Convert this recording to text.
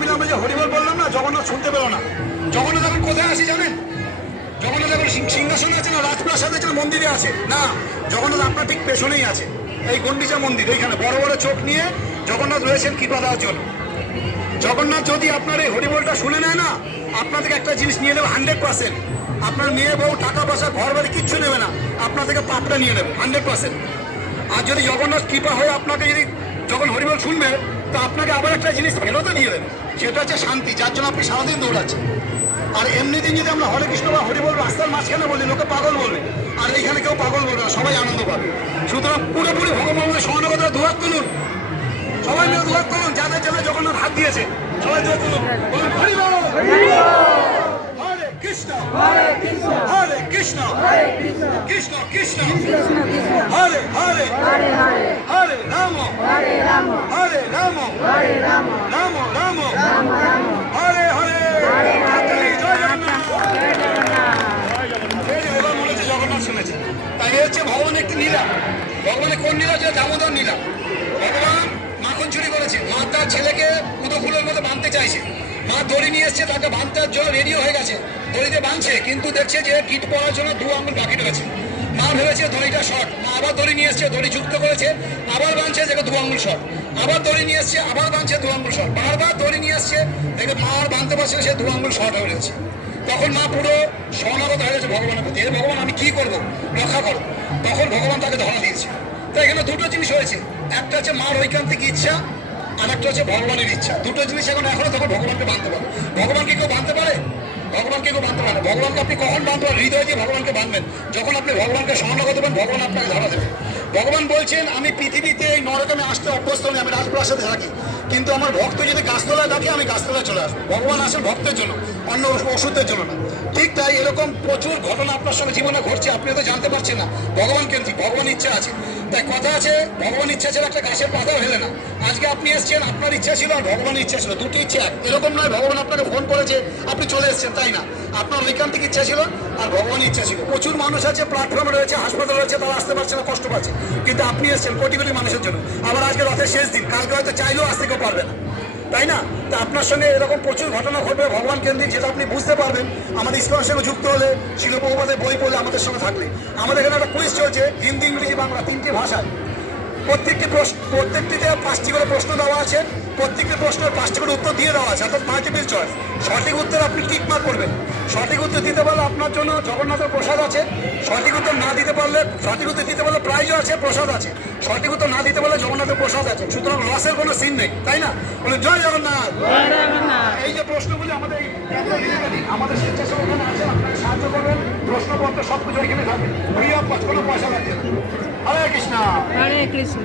মিলে আমরা যে হরিবল বললাম না, জগন্নাথ শুনতে পেল না। জগন্নাথ এখন কোথায় আছে জানেন? জগন্নাথ এখন সিংহাসনে আছে না রাজপ্রাসাদে আছে না মন্দিরে আছে? না, জগন্নাথ আপনার ঠিক পেছনেই আছে, এই গন্ডিচা মন্দির। এইখানে বড় বড় চোখ নিয়ে জগন্নাথ রয়েছেন কৃপা দেওয়ার জন্য। জগন্নাথ যদি আপনার এই হরিবলটা শুনে নেয় না, আপনার থেকে একটা জিনিস নিয়ে নেবে 100%। আপনার মেয়ে বউ টাকা পয়সা ঘর বাড়ি কিচ্ছু নেবে না, আপনার থেকে পাপটা নিয়ে নেবে 100%। আর যদি জগন্নাথ কৃপা হয়ে আপনাকে যদি যখন হরিবল শুনবে, তো আপনাকে আবার একটা জিনিস ফেরতও দিয়ে দেবে, সেটা হচ্ছে শান্তি, যার জন্য আপনি সারাদিন দৌড়াচ্ছেন। আর এমনি দিন যদি আমরা হরে কৃষ্ণ বা হরিবল রাস্তার মাঝখানে বলি, লোকে পাগল বলবে, আর এইখানে কেউ পাগল বলবে না, সবাই আনন্দ পাবে। সুতরাং পুরোপুরি ভগবানের সহানুভূতির দুহাত তুলুন, সবাই মিলে দুহাত তুলুন, যাদের জন্য জগন্নাথ হাত দিয়েছে সবাই দুহাত তুলুন, বলুন হরি বল। হরে কৃষ্ণ হরে কৃষ্ণ হরে কৃষ্ণ হরে কৃষ্ণ কৃষ্ণ কৃষ্ণ হরে হরে হরে হরে হরে রাম হরে রাম হরে রাম হরে রাম রাম রাম রাম রাম হরে হরে হরে হরে জয় জগন্নাথ জয় জগন্নাথ। এবার মনে হচ্ছে জগন্নাথ শুনেছে। তাই হচ্ছে ভগবান একটি লীলা। ভগবানের কোন লীলা? যে দামোদর লীলা। ভগবান মাখন চুরি করেছে, মা তার ছেলেকে কুদো ফুলের মতো বাঁধতে চাইছে, মা দড়ি নিয়ে এসছে, তাকে বাঁধতার জন্য রেডি হয়ে গেছে, দড়িতে বাঁধছে, কিন্তু দেখছে যে গিট পড়ার জন্য 2 আঙুল বাকি রয়েছে। মা ভেবেছে দড়িটা শর্ট, মা আবার দড়ি নিয়ে এসছে, দড়ি যুক্ত করেছে, আবার বাঁধছে, দেখে 2 আঙুল শর্ট, আবার দড়ি নিয়ে এসছে, আবার বাঁধছে 2 আঙুল শর্ট, বারবার দড়ি নিয়ে এসছে, দেখে মা আর বাঁধতে পারছে না, সে 2 আঙুল শর্ট হয়ে গেছে। তখন মা পুরো শরণাগত হয়ে গেছে ভগবানের প্রতি, হে ভগবান আমি কি করবো, রক্ষা করো। তখন ভগবান তাকে ধরা দিয়েছে। তাই এখানে দুটো জিনিস হয়েছে, একটা হচ্ছে মার ঐকান্তিক ইচ্ছা, আর একটা হচ্ছে ভগবানের ইচ্ছা। দুটো জিনিস এখন এখনো তখন ভগবানকে বাঁধতে পারে। ভগবানকে কেউ বাঁধতে পারে? ভগবানকে কেউ বাঁধতে পারে? ভগবানকে আপনি কখন বাঁধতে পারেন? হৃদয় দিয়ে ভগবানকে বাঁধবেন, যখন আপনি ভগবানকে শরণাগত হবেন, ভগবান আপনাকে ধরা দেবে। ভগবান বলছেন আমি পৃথিবীতে এই নরকে আসতে অভ্যস্ত নই, আমি রাজপ্রাসাদে থাকি, কিন্তু আমার ভক্ত যদি গাছতলায় থাকে আমি গাছতলায় চলে আসবো। ভগবান আসেন ভক্তের জন্য, অন্য ওষুধের জন্য না। ঠিক তাই এরকম প্রচুর ঘটনা আপনার সঙ্গে জীবনে ঘটছে, আপনি তো জানতে পারছেন না। ভগবান কেন্দ্রিক, ভগবান ইচ্ছা আছে। তাই কথা আছে, ভগবান ইচ্ছা ছিল একটা গাছের পাতাও হেলে না। আজকে আপনি এসছেন, আপনার ইচ্ছা ছিল আর ভগবানের ইচ্ছা ছিল, দুটি ইচ্ছা এক। এরকম নয় ভগবান আপনাকে ফোন করেছে আপনি চলে এসছেন, তাই না। আপনার ঐকান্তিক ইচ্ছা ছিল আর ভগবানের ইচ্ছা ছিল। প্রচুর মানুষ আছে, প্ল্যাটফর্মে রয়েছে, হাসপাতাল রয়েছে, তারা আসতে পারছে না, কষ্ট পাচ্ছে, কিন্তু আপনি এসছেন কোটি কোটি মানুষের জন্য। আবার আজকে রথের শেষ দিন, কালকে হয়তো চাইলেও আসতে কেউ পারবে না, তাই না। তা আপনার সঙ্গে এরকম প্রচুর ঘটনা ঘটবে ভগবান কেন্দ্রিক, যেটা আপনি বুঝতে পারবেন আমাদের ইসলামের সঙ্গে যুক্ত হলে, শিল প্রভুপাদের বই পড়লে, আমাদের সঙ্গে থাকলে। আমাদের এখানে একটা কুইজ চলছে, হিন্দি ইংরেজি বাংলা 3টি ভাষায়। প্রত্যেকটিতে 5টি করে প্রশ্ন দেওয়া আছে, প্রত্যেকটি প্রশ্নের 5টি করে উত্তর দিয়ে দেওয়া আছে, অর্থাৎ মাল্টিপল চয়েস। সঠিক উত্তর আপনি টিক মার্ক করবেন। সঠিক উত্তর দিতে পারলে আপনার জন্য জগন্নাথের প্রসাদ আছে, সঠিক উত্তর না দিতে পারলে, সঠিক উত্তর দিতে পারলে প্রাইজও আছে, প্রসাদ আছে। সঠিক উত্তর না দিতে পারলে জগন্নাথের প্রসাদ আছে। সুতরাং লসের কোনো সিন নেই, তাই না। বলে জয় জগন্নাথ। এই যে প্রশ্নগুলি আমাদের আমাদের স্বেচ্ছাসেবক এখানে আছে, আপনাকে সাহায্য করবেন, প্রশ্নপত্র সব কিছু এখানে থাকবে, ফ্রি অফ কস্ট, কোনো পয়সা লাগছে না। হরে কৃষ্ণ হরে কৃষ্ণ।